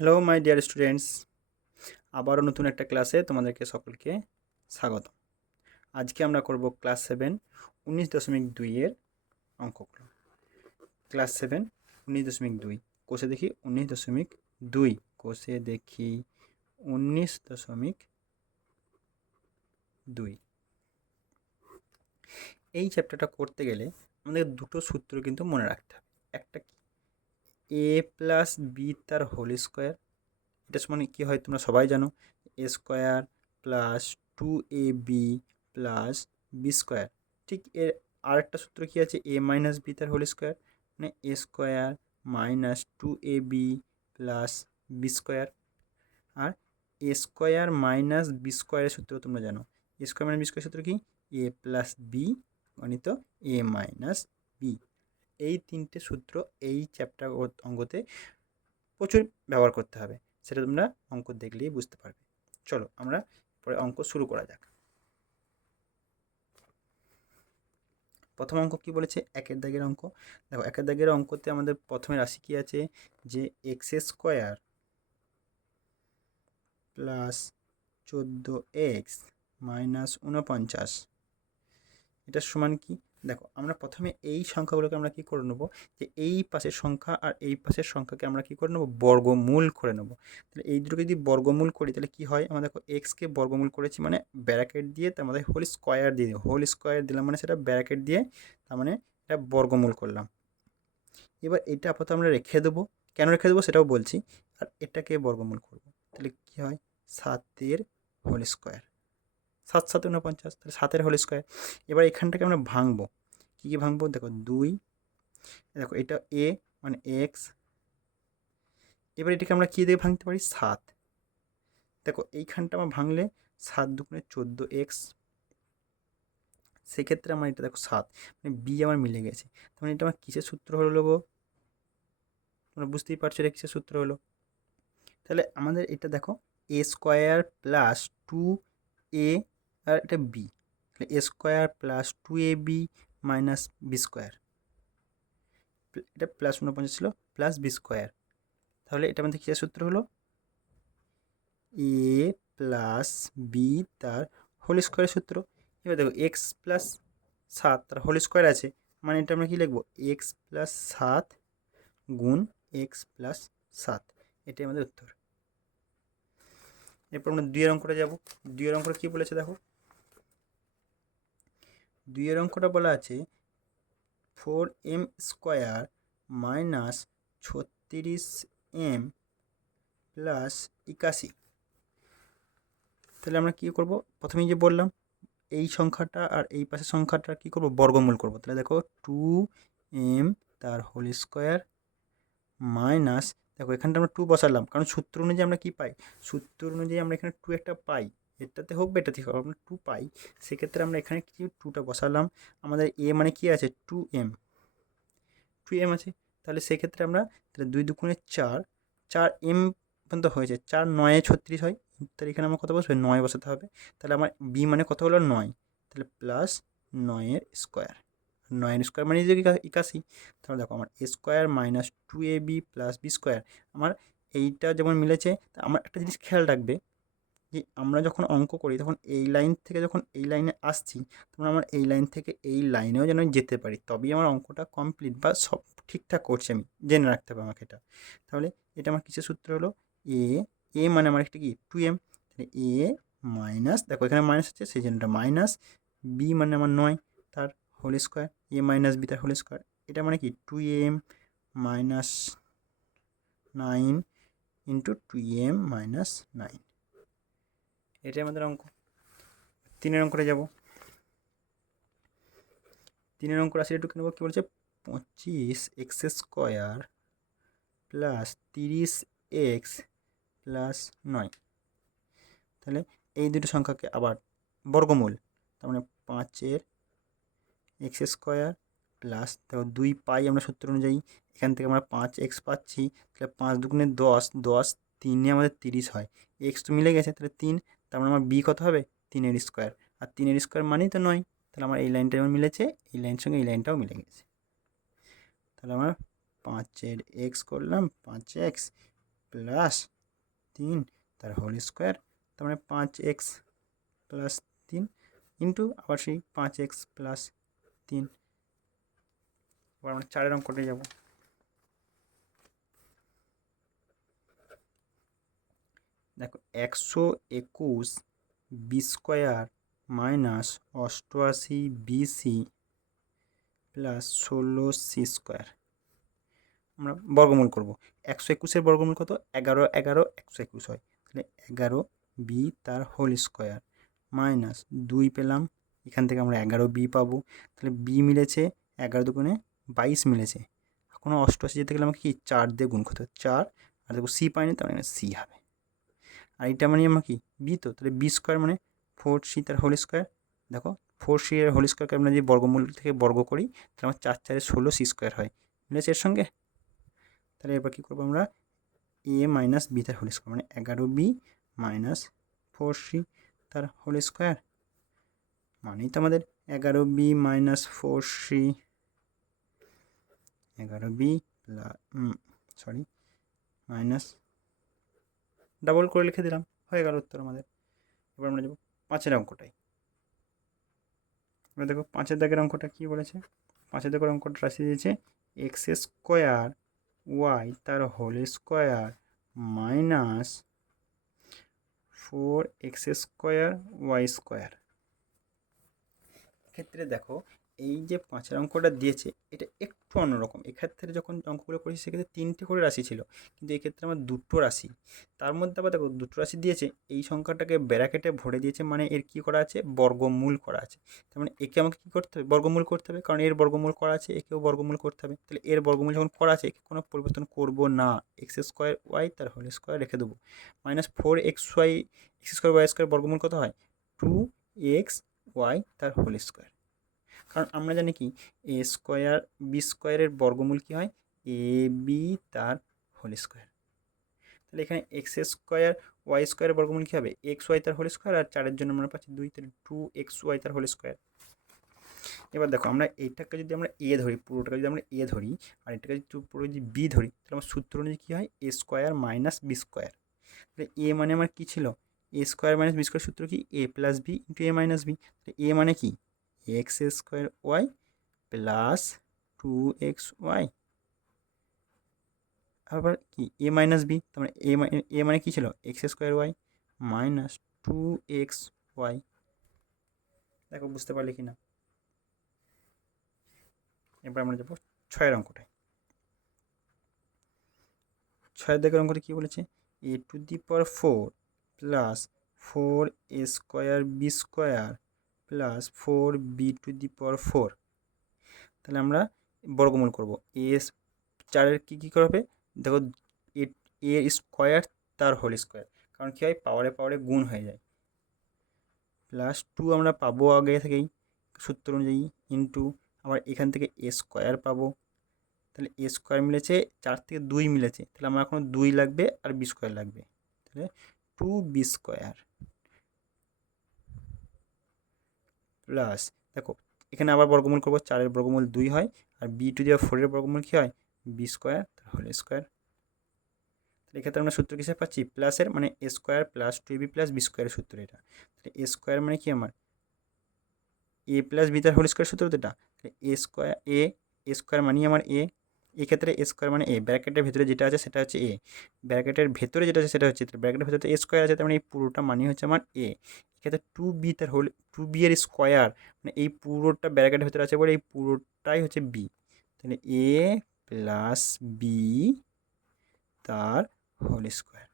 Hello my dear students, আবারও নতুন একটা ক্লাসে তোমাদেরকে সকলকে স্বাগত। আজকে আমরা করব ক্লাস 7 19.2 অঙ্কগুলো। ক্লাস 7 19.2 কোষে দেখি 19.2 কোষে দেখি 19.2। এই চ্যাপ্টারটা করতে গেলে আমাদের দুটো সূত্র কিন্তু মনে রাখতে হবে। একটা কি, এ প্লাস বি তার হোল স্কোয়ার, এটা সমান কী হয় তোমরা সবাই জানো, A square plus 2ab plus B square. ঠিক এর আরেকটা সূত্র কী আছে, এ মাইনাস বি তার হোল স্কোয়ার, মানে A square minus 2ab plus B square. আর এ স্কোয়ার মাইনাস বি স্কোয়ারের সূত্র তোমরা জানো, A square minus B square সূত্র কি, এ প্লাস বি গণিত এ মাইনাস বি। এই তিনটে সূত্র এই চ্যাপ্টার অঙ্কতে প্রচুর ব্যবহার করতে হবে, সেটা তোমরা অঙ্ক দেখলেই বুঝতে পারবে। চলো আমরা পরে অঙ্ক শুরু করা যাক। প্রথম অঙ্ক কি বলেছে, একের দাগের অঙ্ক। দেখো একের দাগের অঙ্কতে আমাদের প্রথমে রাশি কি আছে, যে x square plus 14x minus 49, এটা সমান কি। দেখো আমরা প্রথমে এই সংখ্যাগুলোকে আমরা কি করে নেবো, যে এই পাশের সংখ্যা আর এই পাশের সংখ্যাকে আমরা কি করে নেবো, বর্গমূল করে নেবো। তাহলে এই দুটোকে যদি বর্গমূল করি তাহলে কি হয়, আমরা দেখো এক্সকে বর্গমূল করেছি মানে ব্র্যাকেট দিয়ে, তার মধ্যে হোল স্কোয়ার দিয়ে দিই, হোল স্কোয়ার দিলাম মানে সেটা ব্র্যাকেট দিয়ে, তার মানে এটা বর্গমূল করলাম। এবার এটা আপাতত আমরা রেখে দেবো, কেন রেখে দেবো সেটাও বলছি। আর এটাকে বর্গমূল করব, তাহলে কী হয়, 7 হোল স্কোয়ার, 7 7 49, তাহলে 7 হোল স্কোয়ার। এবার এখানটাকে আমরা ভাঙবো, কী কী ভাঙবো, দেখো 2, দেখো এটা এ মানে এক্স, এবার এটাকে আমরা কী দিয়ে ভাঙতে পারি, 7। দেখো এইখানটা আমার ভাঙলে 7 দুগুণে 14x, সেক্ষেত্রে আমার এটা দেখো 7, মানে বি আমার মিলে গেছে। তার মানে এটা আমার কিসের সূত্র হলো গো, তোমরা বুঝতেই পারছো এটা কিসের সূত্র হলো। তাহলে আমাদের এটা দেখো এ স্কোয়ার প্লাস 2a আর এটা বি, তাহলে এ square plus 2ab minus B square, এটা প্লাস 49 ছিল, প্লাস বি স্কোয়ার। তাহলে এটা আমাদের কিসের সূত্র হলো, এ প্লাস বি তার হোল স্কোয়ারের সূত্র। এবার দেখো এক্স প্লাস 7 তার হোল স্কোয়ার আছে, মানে এটা আমরা কী লিখবো, এক্স প্লাস 7 গুণ এক্স প্লাস 7, এটাই আমাদের উত্তর। এরপর আমরা দুইয়ের অঙ্কটা যাবো। দুইয়ের অঙ্কটা কী বলেছে দেখো, দুইয়ের অঙ্কটা বলা আছে 4m square minus 36m plus 81। তাহলে আমরা কী করব, প্রথমেই যে বললাম এই সংখ্যাটা আর এই পাশের সংখ্যাটা কী করব, বর্গমূল করব। তাহলে দেখো 2m তার হোল স্কোয়ার মাইনাস, দেখো এখানটা আমরা 2 বসালাম, কারণ সূত্র অনুযায়ী আমরা কী পাই, সূত্র অনুযায়ী আমরা এখানে 2 একটা পাই, এটাতে হোক বা এটাতে হোক আমরা 2 পাই। সেক্ষেত্রে আমরা এখানে কি 2টা বসালাম, আমাদের এ মানে কি আছে 2m আছে। তাহলে সেক্ষেত্রে আমরা তাহলে 2 দুগুণে 4, 4m পর্যন্ত হয়েছে, 4 9 36 হয়, তাহলে এখানে আমার কত বসবে, 9 বসাতে হবে। তাহলে আমার বি মানে কত হলো 9, তাহলে প্লাস 9 স্কোয়ার, 9 স্কোয়ার মানে যে 81। তাহলে দেখো আমার A square minus 2ab plus B square, আমার এইটা যেমন মিলেছে। তা আমার একটা জিনিস খেয়াল রাখবে, যে আমরা যখন অঙ্ক করি তখন এই লাইন থেকে যখন এই লাইনে আসছি, তখন আমার এই লাইন থেকে এই লাইনেও যেন আমি যেতে পারি, তবেই আমার অঙ্কটা কমপ্লিট বা সব ঠিকঠাক করছি, আমি জেনে রাখতে হবে আমাকে এটা। তাহলে এটা আমার কিসের সূত্র হলো, এ, এ মানে আমার একটা কি 2m, তাহলে এ মাইনাস, দেখো এখানে মাইনাস আছে সেই জন্য মাইনাস, বি মানে আমার 9 তার হোল স্কোয়ার, এ মাইনাস বি তার হোল স্কোয়ার, এটা মানে কি 2m minus 9 into 2m minus 9, এটাই আমাদের অঙ্ক। 3-এর অঙ্কটা যাব। 3-এর অঙ্ক রাশিটা একটু নেবো, কী বলছে, 25x square plus 30x plus 9। তাহলে এই দুটো সংখ্যাকে আবার বর্গমূল, তার মানে 5 x স্কোয়ার প্লাস, দেখো 2 পাই আমরা সূত্র অনুযায়ী, এখান থেকে আমরা 5x পাচ্ছি, তাহলে 5 দুগুণে 10, 10 3-এ আমাদের 30 হয়, এক্স তো মিলে গেছে, তাহলে 3, তার মানে আমার বি কত হবে, 3-এর স্কোয়ার, আর 3-এর স্কোয়ার মানেই তো 9, তাহলে আমার এই লাইনটা যেমন মিলেছে এই লাইনের সঙ্গে এই লাইনটাও মিলে গেছে। তাহলে আমার 5 এর এক্স করলাম 5x প্লাস 3 তার হোল স্কোয়ার, তার মানে 5x প্লাস 3 ইন্টু আবার সেই 5x প্লাস 3। এবার আমরা 4 অঙ্কটায় যাব। দেখো 121 b square minus 88 bc plus 16 c square আমরা বর্গমূল করব। 121-এর বর্গমূল কত? 11 11 121 হয়, তাহলে 11 বি তার হোল স্কোয়ার মাইনাস 2 পেলাম, এখান থেকে আমরা 11 বি পাবো, তাহলে বি মিলেছে 11 দুগুণে 22 মিলেছে। এখনও 88 যেতে গেলে আমাকে কি 4 দিয়ে গুণ করতে হবে, 4 আর দেখো সি পাইনি, তার মানে সি হবে। আর এটা মানে আমার কি বি, তো তাহলে বি স্কোয়ার মানে 4c তার হোল স্কোয়ার। দেখো 4c এর হোল স্কোয়ারকে আমরা যদি বর্গমূল থেকে বর্গ করি তাহলে আমার 4 4 16 সি স্কোয়ার হয়, মিলেছে এর সঙ্গে। তাহলে এবার কী করবো আমরা, এ মাইনাস বি তার হোল স্কোয়ার মানে 11 বি মাইনাস 4c তার হোল স্কোয়ার, মানেই তো আমাদের 11 b minus 4c, 11 b minus double করে লিখে দিলাম, হয়ে গেল উত্তর আমাদের। এবার আমরা যাবো 5-এর অঙ্কটাই। এবার দেখো 5-এর দাগের অঙ্কটা কী বলেছে। 5-এর দাগের অঙ্কটা রাশি দিয়েছে এক্স স্কোয়ার ওয়াই তার whole square minus 4x square Y square. ক্ষেত্রে দেখো এই যে 5-এর অঙ্কটা দিয়েছে এটা একটু অন্যরকম। এক্ষেত্রে যখন অঙ্কগুলো করেছি সেক্ষেত্রে 3টে করে রাশি ছিল, কিন্তু এক্ষেত্রে আমার 2টো রাশি। তার মধ্যে আবার দেখো 2টো রাশি দিয়েছে, এই সংখ্যাটাকে ব্র্যাকেটে ভরে দিয়েছে, মানে এর কী করা আছে, বর্গমূল করা আছে। তার মানে একে আমাকে কী করতে হবে, বর্গমূল করতে হবে, কারণ এর বর্গমূল করা আছে, একেও বর্গমূল করতে হবে। তাহলে এর বর্গমূল যখন করা আছে একে কোনো পরিবর্তন করব না, এক্স স্কোয়ার ওয়াই তার হোল স্কোয়ার রেখে দেবো, minus 4x y x square Y square বর্গমূল কত হয়, 2x ওয়াই তার হোল স্কোয়ার। কারণ আমরা জানি কি এ স্কোয়ার বি স্কোয়ারের বর্গমূল কী হয়, এ বি তার হোল স্কোয়ার। তাহলে এখানে এক্স স্কোয়ার ওয়াই স্কোয়ারের বর্গমূল কী হবে, এক্স ওয়াই তার হোল স্কোয়ার, আর 4-এর জন্য আমরা পাচ্ছি 2, তাহলে 2x ওয়াই তার হোল স্কোয়ার। এবার দেখো আমরা এইটাকে যদি আমরা এ ধরি, পুরোটাকে যদি আমরা এ ধরি, আর এটাকে যদি পুরো যদি বি ধরি, তাহলে আমার সূত্র অনুযায়ী কী হয়, a square minus B square. তাহলে এ মানে আমার কী ছিল, a square minus B square সূত্র কি, এ প্লাস বি ইন্টু এ মাইনাস বি। তাহলে এ মানে কি x square y plus 2x y, আবার কি এ মাইনাস বি, তার মানে এ মানে কী ছিল, x square y minus 2x y. দেখো বুঝতে পারলে কি না। এবার আমরা যাবো 6-এর অঙ্কটায়। 6-এর দাগের অঙ্কটা কী বলেছে, A to the power 4 plus 4a square B square plus 4b to the power 4। তাহলে আমরা বর্গমূল করবো, এ 4-এর কী করা হবে, দেখো এ স্কোয়ার তার হোল স্কোয়ার, কারণ কী হয় পাওয়ারে পাওয়ারে গুণ হয়ে যায়, প্লাস 2 আমরা পাবো আগে থেকেই সূত্র অনুযায়ী, ইন্টু আবার এখান থেকে এ স্কোয়ার পাবো। তাহলে এ স্কোয়ার মিলেছে, 4 থেকে 2 মিলেছে, তাহলে আমার এখনও 2 লাগবে আর বি স্কোয়ার লাগবে, তাহলে 2b স্কোয়ার প্লাস, দেখো এখানে আবার বর্গমূল করবো, 4-এর বর্গমূল 2 হয়, আর বি টু দি 4-এর বর্গমূল কী হয়, বি স্কোয়ার তার হোল স্কোয়ার। তাহলে এক্ষেত্রে আমরা সূত্র কিসে পাচ্ছি, প্লাসের, মানে A square plus 2ab plus B স্কোয়ারের সূত্র এটা। তাহলে এ স্কোয়ার মানে কি আমার এ প্লাস বি তার হোল স্কোয়ার সূত্র তো এটা। তাহলে এ স্কোয়ার মানে আমার এ, এক্ষেত্রে এ স্কোয়ার মানে এ, ব্র্যাকেটের ভেতরে যেটা আছে সেটা হচ্ছে এ, ব্র্যাকেটের ভেতরে যেটা আছে সেটা হচ্ছে, ব্র্যাকেটের ভেতরে এ স্কোয়ার আছে, তার মানে এই পুরোটা মানে হচ্ছে আমার এ। এক্ষেত্রে 2b তার হোল 2b এর স্কোয়ার, মানে এই পুরোটা ব্র্যাকেটের ভেতরে আছে বলে এই পুরোটাই হচ্ছে বি, তাহলে এ প্লাস বি তার হোল স্কোয়ার,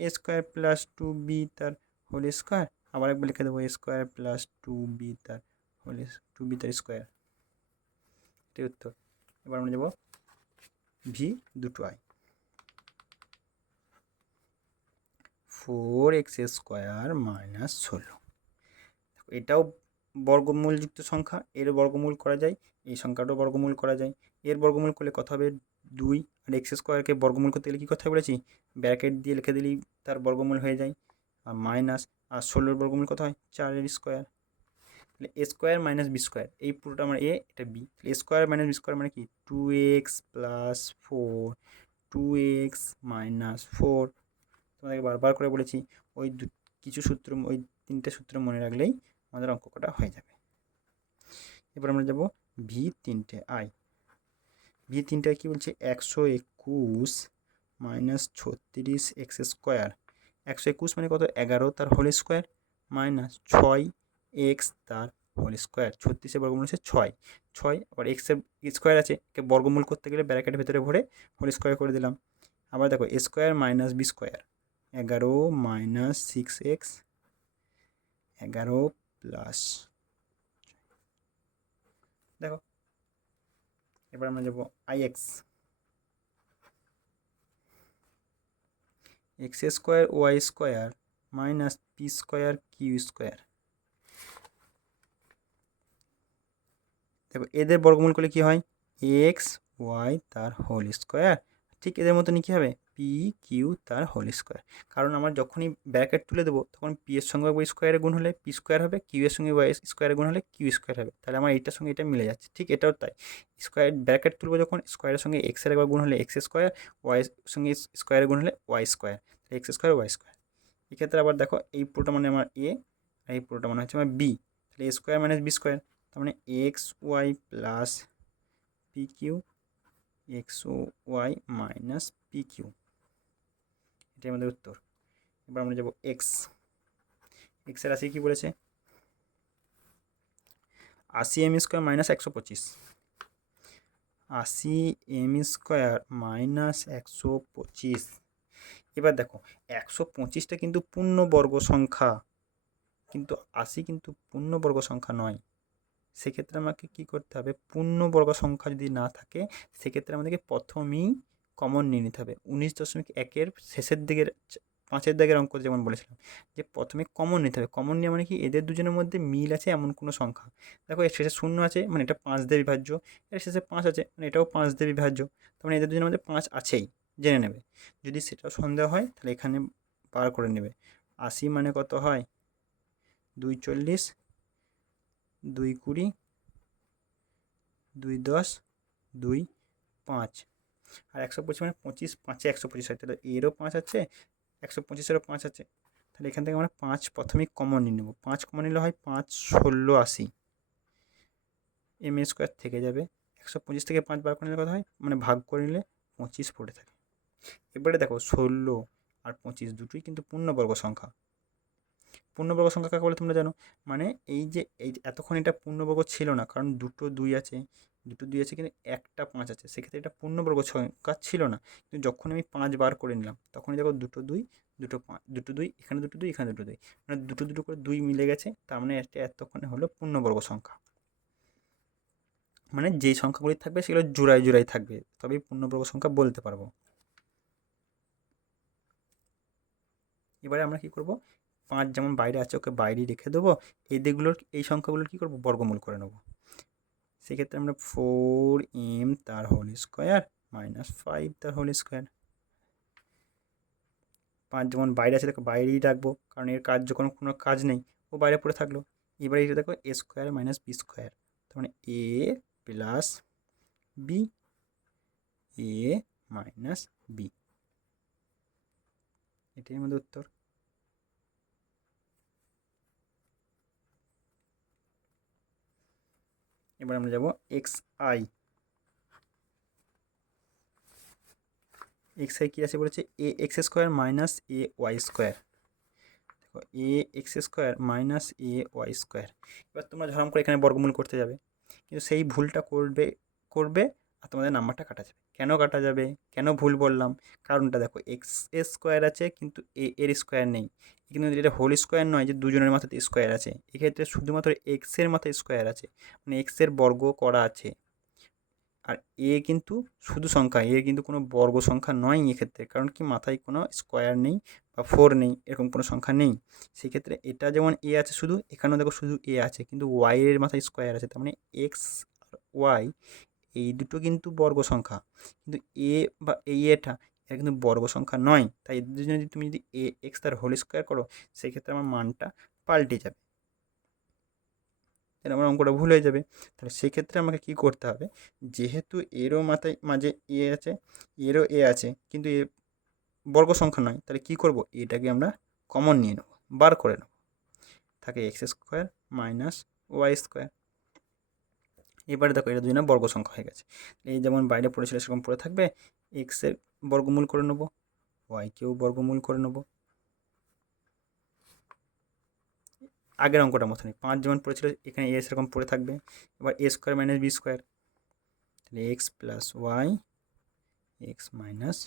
এ স্কোয়ার প্লাস 2b তার হোল স্কোয়ার, আবার একবার লিখে দেবো এ স্কোয়ার প্লাস 2b তার হোল 2b তার স্কোয়ার, এটাই উত্তর। এবার আমরা যাব ভি দুটো আই, 4x স্কোয়ার মাইনাস 16। এটাও বর্গমূলযুক্ত সংখ্যা, এর বর্গমূল করা যায়, এই সংখ্যাটাও বর্গমূল করা যায়। এর বর্গমূল করলে কত হবে 2, আর এক্স স্কোয়ারকে বর্গমূল করতে গেলে কী কথা বলেছি, ব্র্যাকেট দিয়ে লিখে দিলেই তার বর্গমূল হয়ে যায়, আর মাইনাস, আর 16-এর বর্গমূল কত হয় 4-এর স্কোয়ার। তাহলে এ স্কোয়ার মাইনাস বি স্কোয়ার, এই পুরোটা আমার এ, এটা বি। তাহলে এ স্কোয়ার মাইনাস বি স্কোয়ার মানে কি 2x প্লাস 4, 2x মাইনাস 4। তোমাদেরকে বারবার করে বলেছি ওই কিছু সূত্র, ওই 3টে সূত্র মনে রাখলেই আমাদের অঙ্ক কটা হয়ে যাবে। এবার আমরা যাব v3i। v3i কী বলছে, 121 মাইনাস 36 এক্স স্কোয়ার। 121 মানে কত, 11 তার হোল স্কোয়ার মাইনাস 6 এক্স তার হোল স্কোয়ার। 36-এর বর্গমূল হচ্ছে 6, 6 আবার এক্সের স্কোয়ার আছে, একে বর্গমূল করতে গেলে ব্র্যাকেটের ভেতরে ভরে হোল স্কোয়ার করে দিলাম। আবার দেখো A square minus B square, 11 minus 6x, 11 plus, দেখো এবার আমরা যাব IX. X square Y square minus P square Q square. দেখো এদের বর্গমূল করলে কী হয়, এক্স ওয়াই তার হোল স্কোয়ার, ঠিক এদের মতনই কী হবে, পি কিউ তার হোল স্কোয়ার। কারণ আমার যখনই ব্র্যাকেট তুলে দেবো তখন পি এর সঙ্গে ওয়াই স্কোয়ারে গুণ হলে পি স্কোয়ার হবে, কিউ এর সঙ্গে ওয়াই স্কোয়ারে গুণ হলে কিউ স্কোয়ার হবে। তাহলে আমার এইটার সঙ্গে এটা মিলে যাচ্ছে, ঠিক এটাও তাই। স্কোয়ার ব্র্যাকেট তুলবো যখন, স্কোয়ারের সঙ্গে এক্সের একবার গুণ হলে এক্স স্কোয়ার, ওয়াই সঙ্গে স্কোয়ারে গুণ হলে y square, x square Y square. এক্ষেত্রে আবার দেখো এই পুরোটা মানে আমার এ, আর এই পুরোটা মানে হচ্ছে আমার বি। তাহলে এ স্কোয়ার মাইনাস বি স্কোয়ার, তার মানে x y plus p q, x y minus p q, এটাই আমাদের উত্তর। এবার আমরা যাব এক্স। এক্সের রাশি কী বলেছে, 80 m square minus 125, 80 m square minus 125। এবার দেখো 125টা কিন্তু পূর্ণবর্গ সংখ্যা, কিন্তু 80 কিন্তু পূর্ণবর্গ সংখ্যা নয়। সেক্ষেত্রে আমাকে কী করতে হবে, পূর্ণবর্গ সংখ্যা যদি না থাকে সেক্ষেত্রে আমাদেরকে প্রথমেই কমন নিয়ে নিতে হবে। 19.1-এর শেষের দিকের 5-এর দাগের অঙ্ক যেমন বলেছিলাম যে প্রথমে কমন নিতে হবে। কমন নেওয়া মানে কি, এদের দুজনের মধ্যে মিল আছে এমন কোনো সংখ্যা। দেখো এর শেষে 0 আছে মানে এটা 5 দিয়ে বিভাজ্য, এর শেষে 5 আছে মানে এটাও 5 দিয়ে বিভাজ্য, তার মানে এদের দুজনের মধ্যে 5 আছেই, জেনে নেবে। যদি সেটাও সন্দেহ হয় তাহলে এখানে বার করে নেবে। 80 মানে কত হয়, 240, 220, 210, 25, আর 125 মানে 25, 5-এ 125 হয়, তাহলে এরও 5 আছে, 125-এরও 5 আছে। তাহলে এখান থেকে আমরা 5 প্রথমেই কমন নিয়ে নেব। 5 কমন নিলে হয় 5 16 80, এম এ স্কোয়ার থেকে যাবে। 125 থেকে 5 বার করে নিলে কত হয়, মানে ভাগ করে নিলে 25 পড়ে থাকে। এবারে দেখো 16 আর 25 দুটোই কিন্তু পূর্ণবর্গ সংখ্যা। পূর্ণবর্গ সংখ্যা কাকে বলে তোমরা জানো, মানে এই যে এতক্ষণ এটা পূর্ণবর্গ ছিল না, কারণ দুটো 2 আছে, কিন্তু একটা 5 আছে, সেক্ষেত্রে এটা পূর্ণবর্গ সংখ্যা ছিল না। কিন্তু যখন আমি 5 বার করে নিলাম তখনই দেখো দুটো 2, দুটো 5, দুটো 2, এখানে দুটো 2, এখানে দুটো 2, মানে দুটো করে 2 মিলে গেছে, তার মানে এটা এতক্ষণে হলো পূর্ণবর্গ সংখ্যা। মানে যেই সংখ্যাগুলি থাকবে সেগুলো জোড়ায় জোড়ায় থাকবে, তবেই পূর্ণবর্গ সংখ্যা বলতে পারবো। এবারে আমরা কী করব, 5 যেমন বাইরে আছে ওকে বাইরেই রেখে দেবো, এই দিকগুলোর এই সংখ্যাগুলোর কী করবো, বর্গমূল করে নেবো। সেক্ষেত্রে আমরা 4m তার হোল স্কোয়ার মাইনাস 5 তার হোল স্কোয়ার। 5 যেমন বাইরে আছে দেখো বাইরেই রাখবো, কারণ এর কাজ যখন কোনো কাজ নেই ও বাইরে পড়ে থাকলো। এবারে এটা দেখো A square minus B square, তার মানে এ plus b, a minus B, এটাই আমাদের উত্তর। এবার আমরা যাব এক্স আই। এক্স আই কী আছে বলেছে, এ x square minus A Y square. দেখো এ x square minus A Y square. এবার তোমরা ঝরম করে এখানে বর্গমূল করতে যাবে, কিন্তু সেই ভুলটা করবে আর তোমাদের নাম্বারটা কাটা যাবে। কেন কাটা যাবে, কেন ভুল বললাম, কারণটা দেখো এক্স স্কোয়ার আছে কিন্তু এ এর স্কোয়ার নেই, কিন্তু এটা হোল স্কোয়ার নয় যে দুজনের মাথাতে স্কোয়ার আছে, এক্ষেত্রে শুধুমাত্র এক্সের মাথায় স্কোয়ার আছে, মানে এক্সের বর্গ করা আছে। আর এ কিন্তু শুধু সংখ্যা, এর কিন্তু কোনো বর্গ সংখ্যা নয় এক্ষেত্রে, কারণ কি মাথায় কোনো স্কোয়ার নেই বা 4 নেই, এরকম কোনো সংখ্যা নেই। সেক্ষেত্রে এটা যেমন এ আছে শুধু, এখানেও দেখো শুধু এ আছে, কিন্তু ওয়াই এর মাথায় স্কোয়ার আছে, তার মানে এক্স আর ওয়াই এই দুটো কিন্তু বর্গ সংখ্যা, কিন্তু এ বা এই এটা এটা কিন্তু বর্গ সংখ্যা নয়। তাই এদের দুজনে যদি তুমি যদি এ এক্স তার হোল স্কোয়ার করো সেক্ষেত্রে আমার মানটা পাল্টে যাবে। তাহলে আমার অঙ্কটা ভুল হয়ে যাবে। তাহলে সেক্ষেত্রে আমাকে কী করতে হবে, যেহেতু এরও মাঝে এ আছে, এরও এ আছে, কিন্তু এ বর্গ সংখ্যা নয়, তাহলে কী করব, এটাকে আমরা কমন নিয়ে নেব, বার করে নেব, থাকে x square minus y square. এবারে দেখো এটা দুজনে বর্গ সংখ্যা হয়ে গেছে, এই যেমন বাইরে পড়েছিল সেরকম পড়ে থাকবে, এক্সের বর্গমূল করে নেবো, ওয়াইকেও বর্গমূল করে নেবো, আগের অঙ্কটা মতনই 5 যেমন পড়েছিল এখানে এ সেরকম পড়ে থাকবে। এবার a square minus B square, তাহলে x plus y x minus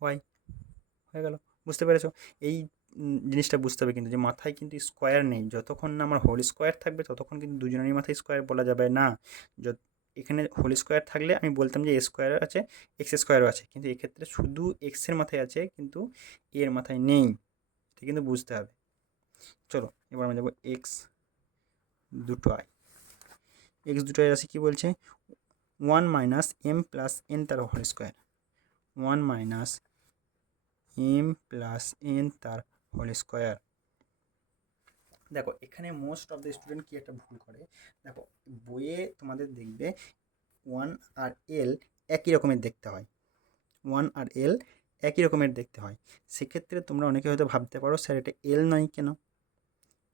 y হয়ে গেল। বুঝতে পেরেছো? এই জিনিসটা বুঝতে হবে কিন্তু, যে মাথায় কিন্তু স্কোয়ার নেই, যতক্ষণ না আমার হোল স্কোয়ার থাকবে ততক্ষণ কিন্তু দুজনেরই মাথায় স্কোয়ার বলা যাবে না। এখানে হোল স্কোয়ার থাকলে আমি বলতাম যে এ স্কোয়ার আছে, এক্স স্কোয়ারও আছে, কিন্তু এক্ষেত্রে শুধু এক্সের মাথায় আছে কিন্তু এর মাথায় নেই, এটা কিন্তু বুঝতে হবে। চলো এবার আমরা যাবো এক্স দুটো আই। এক্স দুটো আই রাশি কী বলছে, 1 মাইনাস এম প্লাস এন তার whole square, 1 minus m plus n তার হোল স্কোয়ার। দেখো এখানে মোস্ট অফ দ্য স্টুডেন্ট কি একটা ভুল করে, দেখো বইয়ে তোমাদের দেখবে 1 আর এল একই রকমের দেখতে হয়, 1 আর এল একই রকমের দেখতে হয়। সেক্ষেত্রে তোমরা অনেকে হয়তো ভাবতে পারো স্যার এটা এল নয় কেন,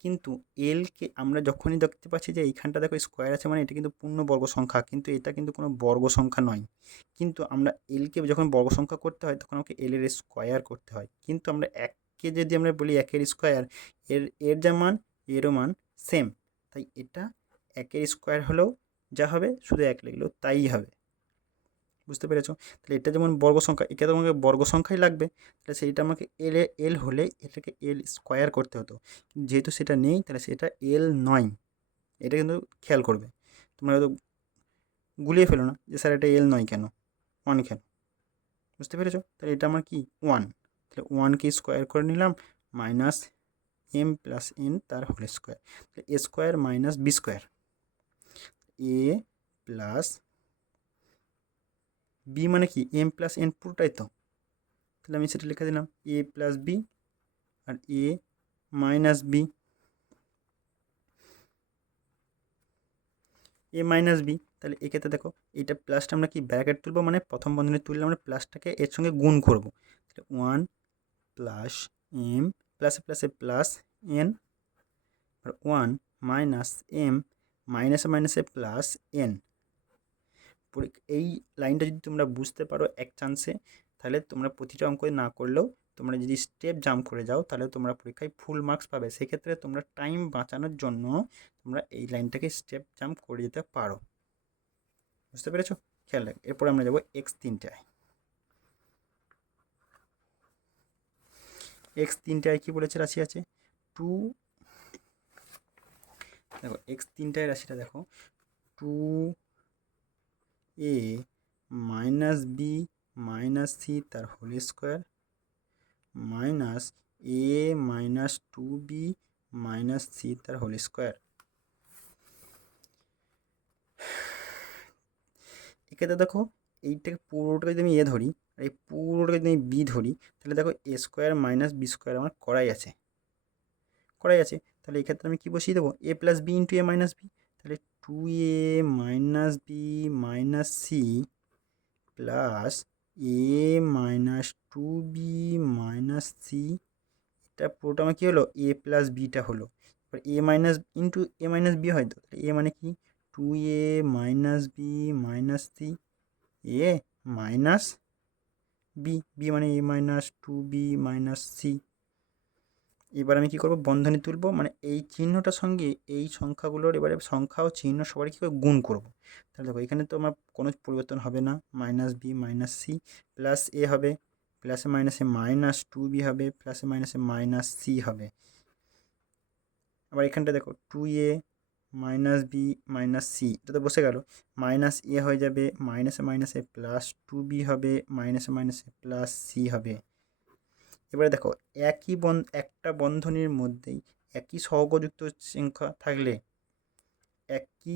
কিন্তু এলকে আমরা যখনই দেখতে পাচ্ছি যে এইখানটা দেখো স্কোয়ার আছে মানে এটা কিন্তু পূর্ণবর্গ সংখ্যা, কিন্তু এটা কিন্তু কোনো বর্গ সংখ্যা নয়। কিন্তু আমরা এলকে যখন বর্গ সংখ্যা করতে হয় তখন আমাকে এলের স্কোয়ার করতে হয়, কিন্তু আমরা এককে যদি আমরা বলি একের স্কোয়ার, এর যা মান এরও মান সেম, তাই এটা একের স্কোয়ার হলেও যা হবে শুধু এক লিখলেও তাই হবে। বুঝতে পেরেছো? তাহলে এটা যেমন বর্গ সংখ্যা, এটা তো আমাকে বর্গ সংখ্যাই লাগবে, তাহলে সেইটা আমাকে এল হলে এটাকে এল স্কোয়ার করতে হতো, যেহেতু সেটা নেই তাহলে সেটা এল নয়। এটা কিন্তু খেয়াল করবে, তোমরা হয়তো গুলিয়ে ফেলো না যে স্যার এটা এল নয় কেন, 1 কেন। বুঝতে পেরেছো? তাহলে এটা আমার কি 1, তাহলে 1কে স্কোয়ার করে নিলাম, মাইনাস এম প্লাস এন তার হোল স্কোয়ার, তাহলে এ স্কোয়ার মাইনাস বি স্কোয়ার, এ প্লাস বি মানে কি এম প্লাস এন পুরোটাই তো, তাহলে আমি সেটা লিখে দিলাম এ plus B R A minus B, a minus B. তাহলে এক্ষেত্রে দেখো এইটা প্লাসটা আমরা কি ব্র্যাকেট তুলবো, মানে প্রথম বন্ধনী তুললে আমরা প্লাসটাকে এর সঙ্গে গুণ করবো, তাহলে 1 প্লাস এম প্লাসে প্লাসে প্লাস এন, আর 1 মাইনাস এম মাইনাসে মাইনাসে প্লাস এন। এই লাইনটা যদি তোমরা বুঝতে পারো এক চান্সে, তাহলে তোমরা প্রতিটা অঙ্ক না করলেও তোমরা যদি স্টেপ জাম্প করে যাও তাহলে তোমরা পরীক্ষায় ফুল মার্কস পাবে। সেক্ষেত্রে তোমরা টাইম বাঁচানোর জন্য তোমরা এই লাইনটাকে স্টেপ জাম্প করে যেতে পারো। বুঝতে পেরেছো? খেয়াল রাখ। এরপর আমরা যাবো এক্স তিনটায়। এক্স তিনটায় কী বলেছে রাশি আছে 2, দেখো এক্স তিনটায় রাশিটা দেখো 2a minus B minus c তার whole square minus a minus 2b minus c তার হোল স্কোয়ার। এক্ষেত্রে দেখো এইটাকে পুরোটাকে যদি আমি এ ধরি আর এই পুরোটাকে যদি আমি বি ধরি, তাহলে দেখো A square minus B square আমার করাই আছে, তাহলে এক্ষেত্রে আমি কী বসিয়ে দেবো A plus B into A minus B, তাহলে 2a minus B minus C plus A minus 2b minus C, এটা পুরোটা আমার কী হলো এ প্লাস বিটা হলো। এবার A minus into A minus B হয় তো, এ মানে কি 2a minus B minus C A minus B, B মানে A minus 2b minus C. এবার আমি কী করবো বন্ধনী তুলবো, মানে এই চিহ্নটার সঙ্গে এই সংখ্যাগুলোর এবারে সংখ্যা ও চিহ্ন সবারই কী করে গুণ করবো। তাহলে দেখো এখানে তো আমার কোনো পরিবর্তন হবে না, minus B minus C plus A হবে, প্লাসে মাইনাসে মাইনাস 2b হবে, প্লাসে মাইনাসে মাইনাস সি হবে। আবার এখানটা দেখো 2a minus B minus C, এটা তো বসে গেল, মাইনাস এ হয়ে যাবে, মাইনাসে মাইনাসে প্লাস 2b হবে, মাইনাসে মাইনাসে প্লাস সি হবে। এবারে দেখো একটা বন্ধনীর মধ্যেই একই সহগযুক্ত সংখ্যা থাকলে, একই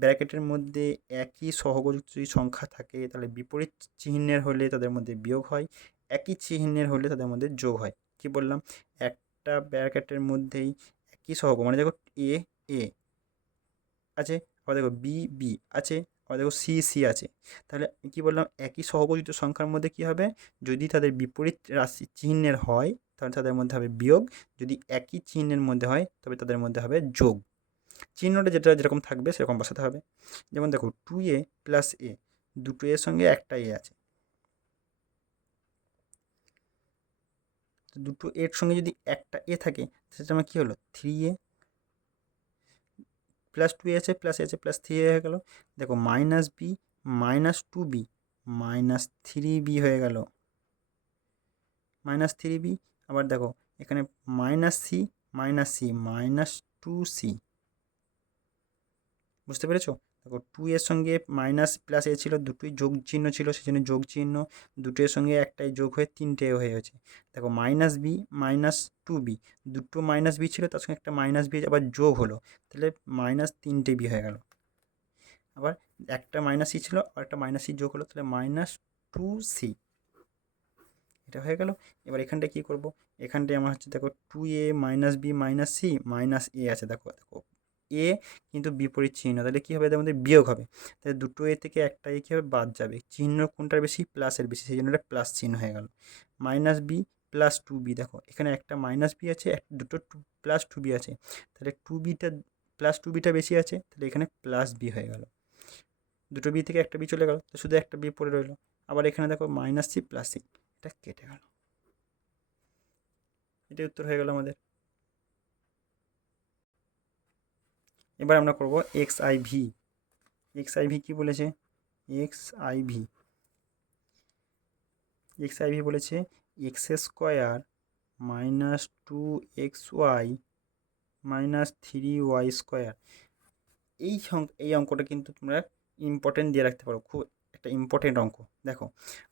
ব্র্যাকেটের মধ্যে একই সহগযুক্ত যদি সংখ্যা থাকে তাহলে বিপরীত চিহ্নের হলে তাদের মধ্যে বিয়োগ হয়, একই চিহ্নের হলে তাদের মধ্যে যোগ হয়। কি বললাম, একটা ব্র্যাকেটের মধ্যেই একই সহগ, মানে দেখো এ এ আছে, আবার দেখো বি বি আছে, আবার দেখো সি সি আছে। তাহলে কি বললাম, একই সহগঠিত সংখ্যার মধ্যে কি হবে, যদি তাদের বিপরীত রাশি চিহ্নের হয় তাহলে তাদের মধ্যে হবে বিয়োগ, যদি একই চিহ্নের মধ্যে হয় তবে তাদের মধ্যে হবে যোগ। চিহ্নটা যেটা যেরকম থাকবে সেরকম বসাতে হবে। যেমন দেখো 2a প্লাস এ, দুটো এর সঙ্গে একটা এ আছে, তো দুটো এর সঙ্গে যদি একটা এ থাকে সেটা আমার কী হলো 3a, প্লাস 2a আছে প্লাস এ আছে প্লাস 3a হয়ে গেল। দেখো minus B minus 2b minus 3b হয়ে গেল, মাইনাস 3b। আবার দেখো এখানে মাইনাস সি মাইনাস 2c, বুঝতে পেরেছো? দেখো 2 এর সঙ্গে মাইনাস প্লাস এ ছিল, দুটোই যোগ চিহ্ন ছিল, সেই জন্য যোগ চিহ্ন, দুটোর সঙ্গে একটাই যোগ হয়ে 3টে হয়ে গেছে। দেখো মাইনাস বি মাইনাস 2b, দুটো মাইনাস বি ছিল তার সঙ্গে একটা মাইনাস বি আবার যোগ হলো, তাহলে মাইনাস 3টে বি হয়ে গেল। আবার একটা মাইনাস সি ছিল আর একটা মাইনাস সি যোগ হলো, তাহলে মাইনাস 2c, এটা হয়ে গেল। এবার এখানটায় কী করবো, এখানটায় আমার হচ্ছে দেখো 2a minus B minus C minus A আছে, দেখো দেখো এ কিন্তু বিপরীত চিহ্ন, তাহলে কী হবে, এদের মধ্যে বিয়োগ হবে, তাহলে দুটো এ থেকে একটা এ কী হবে, বাদ যাবে, চিহ্ন কোনটার বেশি, প্লাসের বেশি, সেই জন্য এটা প্লাস চিহ্ন হয়ে গেল। মাইনাস বি প্লাস 2b, দেখো এখানে একটা মাইনাস বি আছে, দুটো প্লাস 2b আছে, তাহলে 2bটা প্লাস 2bটা বেশি আছে, তাহলে এখানে প্লাস বি হয়ে গেল। দুটো বি থেকে একটা বি চলে গেল, তো শুধু একটা বি পড়ে রইলো। আবার এখানে দেখো মাইনাস সি প্লাস সি, এটা কেটে গেল, এটাই উত্তর হয়ে গেল আমাদের। এবার আমরা করব X I V. X I V কী বলেছে, এক্স আই ভি বলেছে X square minus 2xy minus 3y square. এই অঙ্কটা কিন্তু তোমরা ইম্পর্টেন্ট দিয়ে রাখতে পারো, খুব একটা ইম্পর্টেন্ট অঙ্ক। দেখো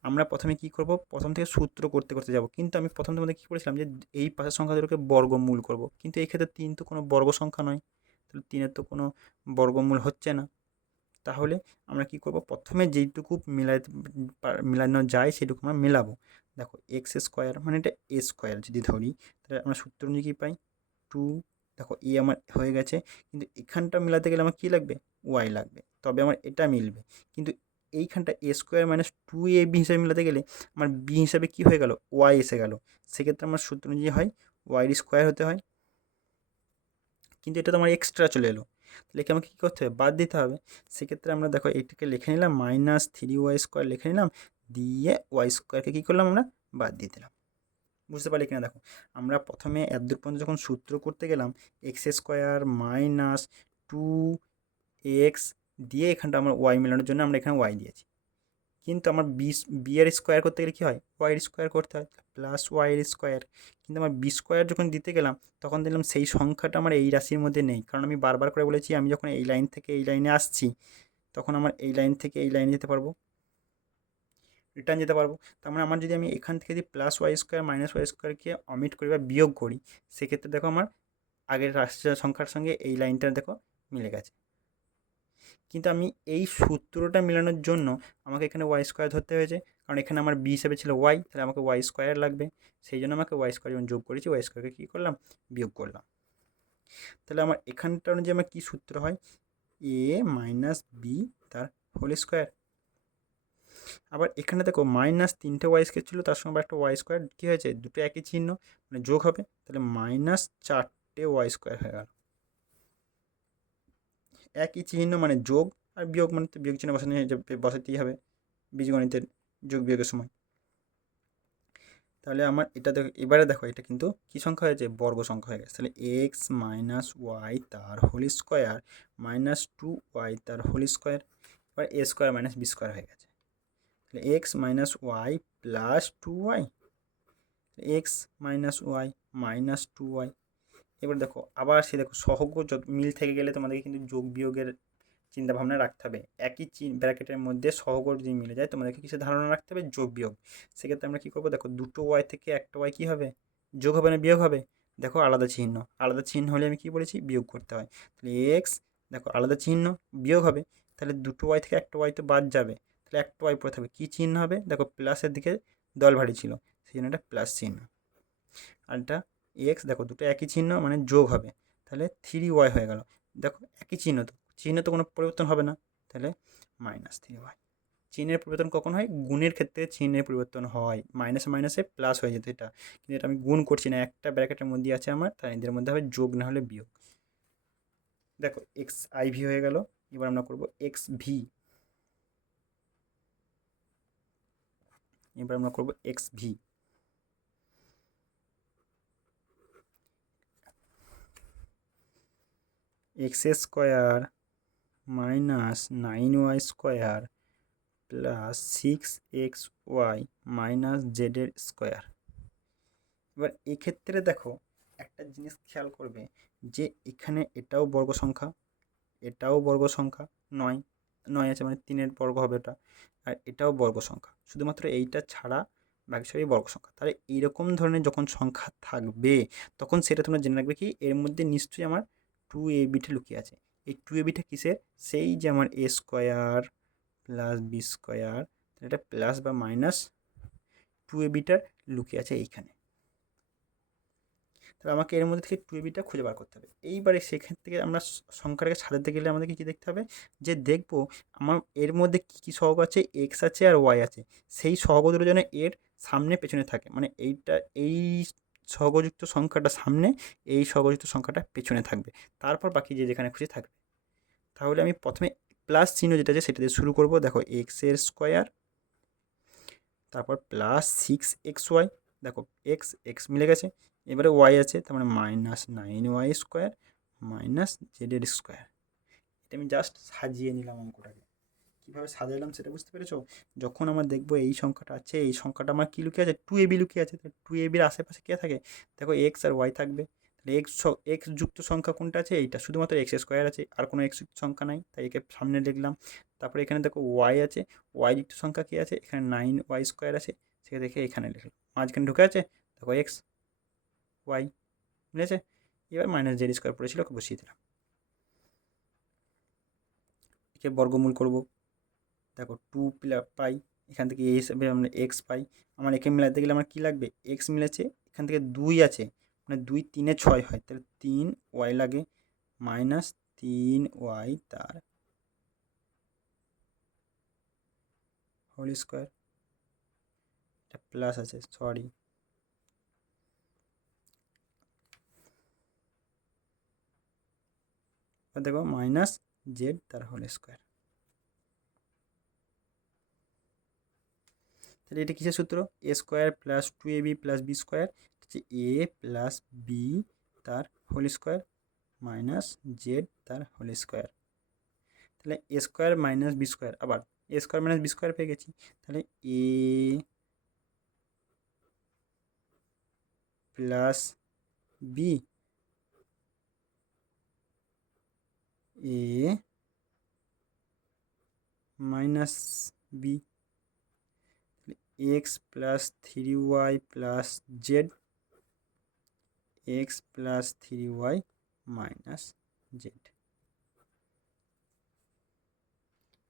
আমরা প্রথমে কি করব, প্রথম থেকে সূত্র করতে করতে যাব, কিন্তু আমি প্রথম তোমাদের কী করেছিলাম যে এই পাশের সংখ্যা দুটোকে বর্গমূল করব, কিন্তু এই ক্ষেত্রে 3 তো কোনো বর্গ সংখ্যা নয়, তাহলে 3-এর তো কোনো বর্গমূল হচ্ছে না। তাহলে আমরা কি করব, প্রথমে যেইটুকু মিলানো যায় সেটুকু আমরা মেলাবো। দেখো এক্স স্কোয়ার মানে এটা এ স্কোয়ার যদি ধরি, তাহলে আমরা সূত্র অনুযায়ী কী পাই 2, দেখো এ আমার হয়ে গেছে, কিন্তু এখানটা মেলাতে গেলে আমার কী লাগবে, ওয়াই লাগবে, তবে আমার এটা মিলবে। কিন্তু এইখানটা এ স্কোয়ার মাইনাস 2ab হিসাবে মেলাতে গেলে আমার বি হিসাবে কী হয়ে গেল, ওয়াই এসে গেল, সেক্ষেত্রে আমার সূত্র অনুযায়ী হয় ওয়াইয়ের স্কোয়ার হতে হয়, কিন্তু এটা তো আমার এক্সট্রা চলে এলো, তাহলে কি আমাকে কী করতে হবে, বাদ দিতে হবে। সেক্ষেত্রে আমরা দেখো এইটাকে লিখে নিলাম মাইনাস 3y স্কোয়ার লিখে নিলাম, দিয়ে ওয়াই স্কোয়ারকে কী করলাম আমরা বাদ দিয়ে দিলাম। বুঝতে পারলি কিনা দেখো, আমরা প্রথমে এতদূর পর্যন্ত যখন সূত্র করতে গেলাম এক্স স্কোয়ার মাইনাস 2x দিয়ে এখানটা আমার ওয়াই মেলানোর জন্য আমরা এখানে ওয়াই দিয়েছি, কিন্তু আমার বি এর স্কোয়ার করতে গেলে কী হয়, ওয়াইয়ের স্কোয়ার করতে হয়, প্লাস ওয়াইয়ের স্কোয়ার। কিন্তু আমার বি স্কোয়ার যখন দিতে গেলাম তখন দেখলাম সেই সংখ্যাটা আমার এই রাশির মধ্যে নেই, কারণ আমি বারবার করে বলেছি আমি যখন এই লাইন থেকে এই লাইনে আসছি তখন আমার এই লাইন থেকে এই লাইনে যেতে পারবো, রিটার্ন যেতে পারবো। তার মানে আমার যদি আমি এখান থেকে যদি plus Y square minus Y স্কোয়ারকে অমিট করি বা বিয়োগ করি, সেক্ষেত্রে দেখো আমার আগের রাশির সংখ্যার সঙ্গে এই লাইনটা দেখো মিলে গেছে। কিন্তু আমি এই সূত্রটা মেলানোর জন্য আমাকে এখানে ওয়াই স্কোয়ার ধরতে হয়েছে, কারণ এখানে আমার বি হিসেবে ছিল ওয়াই, তাহলে আমাকে ওয়াই স্কোয়ার লাগবে, সেই জন্য আমাকে ওয়াই স্কোয়ার যখন যোগ করেছি ওয়াই স্কোয়ারকে কী করলাম, বিয়োগ করলাম। তাহলে আমার এখানটা অনুযায়ী আমার কী সূত্র হয়, এ মাইনাস বি তার হোল স্কোয়ার। আবার এখানে দেখো মাইনাস 3টে ওয়াই স্কোয়ার ছিল, তার সঙ্গে আবার একটা ওয়াই স্কোয়ার কী হয়েছে, দুটো একই চিহ্ন মানে যোগ হবে, তাহলে মাইনাস 4টে ওয়াই স্কোয়ার হয়ে গেল। একই চিহ্ন মানে যোগ, আর বিয়োগ মানে তো বিয়োগ চিহ্ন বসাতেই হবে বীজগণিতের যোগ বিয়োগের সময়। তাহলে আমার এটা দেখো, এবারে দেখো এটা কিন্তু কী সংখ্যা হয়েছে, বর্গ সংখ্যা হয়ে গেছে, তাহলে এক্স মাইনাস ওয়াই তার হোল স্কোয়ার মাইনাস 2y তার হোল স্কোয়ার, এবার a square minus B square হয়ে গেছে, তাহলে x minus y plus 2y, x minus y minus 2y। এবার দেখো আবার সে দেখো সহগ মিল থেকে গেলে তোমাদেরকে কিন্তু যোগ বিয়োগের চিন্তাভাবনা রাখতে হবে, একই ব্র্যাকেটের মধ্যে সহগ যদি মিলে যায় তোমাদেরকে কিছু ধারণা রাখতে হবে যোগ বিয়োগ। সেক্ষেত্রে আমরা কী করবো, দেখো দুটো ওয়াই থেকে একটা ওয়াই কী হবে, যোগ হবে না বিয়োগ হবে, দেখো আলাদা চিহ্ন হলে আমি কী বলেছি, বিয়োগ করতে হয়, তাহলে এক্স দেখো আলাদা চিহ্ন বিয়োগ হবে, তাহলে দুটো ওয়াই থেকে একটা ওয়াই তো বাদ যাবে, তাহলে একটা ওয়াই পড়ে থাকবে, কী চিহ্ন হবে, দেখো প্লাসের দিকে দল ভারী ছিল সেই জন্য এটা প্লাস চিহ্ন, আর এটা এক্স দেখো দুটো একই চিহ্ন মানে যোগ হবে, তাহলে 3y হয়ে গেল, দেখো একই চিহ্ন তো কোনো পরিবর্তন হবে না, তাহলে -3y। চিহ্নের পরিবর্তন কখন হয়? গুণের ক্ষেত্রে চিহ্নের পরিবর্তন হয়, মাইনাসে মাইনাসে প্লাস হয়ে যেত এটা, কিন্তু এটা আমি গুণ করছি না, একটা ব্র্যাকেটের মধ্যে আছে আমার, তাই এদের মধ্যে হবে যোগ না হলে বিয়োগ। দেখো এক্স আই ভি হয়ে গেল। এবার আমরা করব এক্স ভি। এবার আমরা করব X V. X square minus 9y² plus 6xy minus জেডের স্কোয়ার। এবার এক্ষেত্রে দেখো একটা জিনিস খেয়াল করবে যে এখানে এটাও বর্গ সংখ্যা, এটাও বর্গ সংখ্যা, 9 আছে মানে 3-এর বর্গ হবে এটা, আর এটাও বর্গ সংখ্যা, শুধুমাত্র এইটা ছাড়া বাকি সবই বর্গ সংখ্যা। তাহলে এইরকম ধরনের যখন সংখ্যা থাকবে তখন সেটা তোমরা জেনে রাখবে কি এর মধ্যে নিশ্চয়ই আমার 2ab লুকিয়ে আছে। এই 2ab কিসের? সেই যে আমার a² প্লাস b², এটা প্লাস বা মাইনাস 2ab লুকিয়ে আছে এইখানে। তাহলে আমাকে এর মধ্যে থেকে 2ab খুঁজে বার করতে হবে। এইবারে সেখান থেকে আমরা সংখ্যাটাকে সাজাতে গেলে আমাদেরকে কী দেখতে হবে, যে দেখবো আমার এর মধ্যে কী কী সহগ আছে, এক্স আছে আর ওয়াই আছে, সেই সহগগুলো যেন এর সামনে পেছনে থাকে, মানে এই সহগযুক্ত সংখ্যাটা সামনে, এই সহগযুক্ত সংখ্যাটা পেছনে থাকবে, তারপর বাকি যে যেখানে খুশি থাকবে। তাহলে আমি প্রথমে প্লাস চিহ্ন যেটা আছে সেটা দিয়ে শুরু করব। দেখো এক্সের স্কোয়ার, তারপর প্লাস 6xy, দেখো এক্স মিলে গেছে, এবারে ওয়াই আছে, তার মানে -9y² মাইনাস জেডের স্কোয়ার। এটা আমি জাস্ট সাজিয়ে নিলাম অঙ্কটাকে। কীভাবে সাজালাম সেটা বুঝতে পেরেছো? যখন আমার দেখবো এই সংখ্যাটা আছে, এই সংখ্যাটা আমার কী লুকিয়ে আছে, 2ab লুকিয়ে আছে, 2ab আশেপাশে কে থাকে? দেখো এক্স আর ওয়াই থাকবে। তাহলে এক্স যুক্ত সংখ্যা কোনটা আছে? এইটা, শুধুমাত্র x² আছে, আর কোনো এক্স যুক্ত সংখ্যা নাই, তাই একে সামনে লিখলাম। তারপরে এখানে দেখো ওয়াই আছে, ওয়াই যুক্ত সংখ্যা কী আছে? এখানে 9y² আছে, সেটা দেখে এখানে লিখলাম। মাঝখানে ঢুকে আছে দেখো এক্স ওয়াই, বুঝেছে? এবার মাইনাস জেড² পড়েছিল, ওকে বসিয়ে দিলাম। একে বর্গমূল করব, দেখো 2 পাই, এখান থেকে এই হিসাবে আমরা এক্স পাই। আমার একে মিলাতে গেলে আমার কী লাগবে? এক্স মিলেছে, এখান থেকে 2 আছে, মানে 2 3 6 হয়, তাহলে 3y লাগে, মাইনাস 3y তার হোল স্কোয়ার, এটা প্লাস আছে, সরি, দেখো মাইনাস জেড তার হোল স্কোয়ার। তাহলে এটা কিসের সূত্র? a² plus 2ab plus b² হচ্ছে a প্লাস বি তার হোল স্কোয়ার মাইনাস জেড তার হোল স্কোয়ার। তাহলে a² মাইনাস b², আবার a² মাইনাস b² পেয়ে গেছি, তাহলে a plus b, a minus b, x plus 3y plus z, x plus 3y minus z.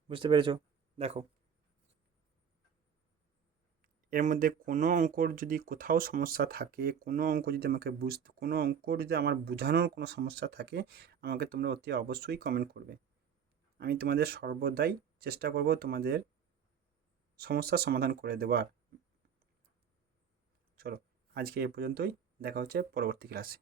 বুঝতে পেরেছ? দেখো এর মধ্যে কোনো অঙ্কর যদি কোথাও সমস্যা থাকে, কোনো অঙ্ক যদি আমাকে কোনো অঙ্ক যদি আমার বোঝানোর কোনো সমস্যা থাকে, আমাকে তোমরা অতি অবশ্যই কমেন্ট করবে। আমি তোমাদের সর্বদাই চেষ্টা করব তোমাদের সমস্যার সমাধান করে দেওয়ার। চলো আজকে এ পর্যন্তই, দেখা হচ্ছে পরবর্তী ক্লাসে।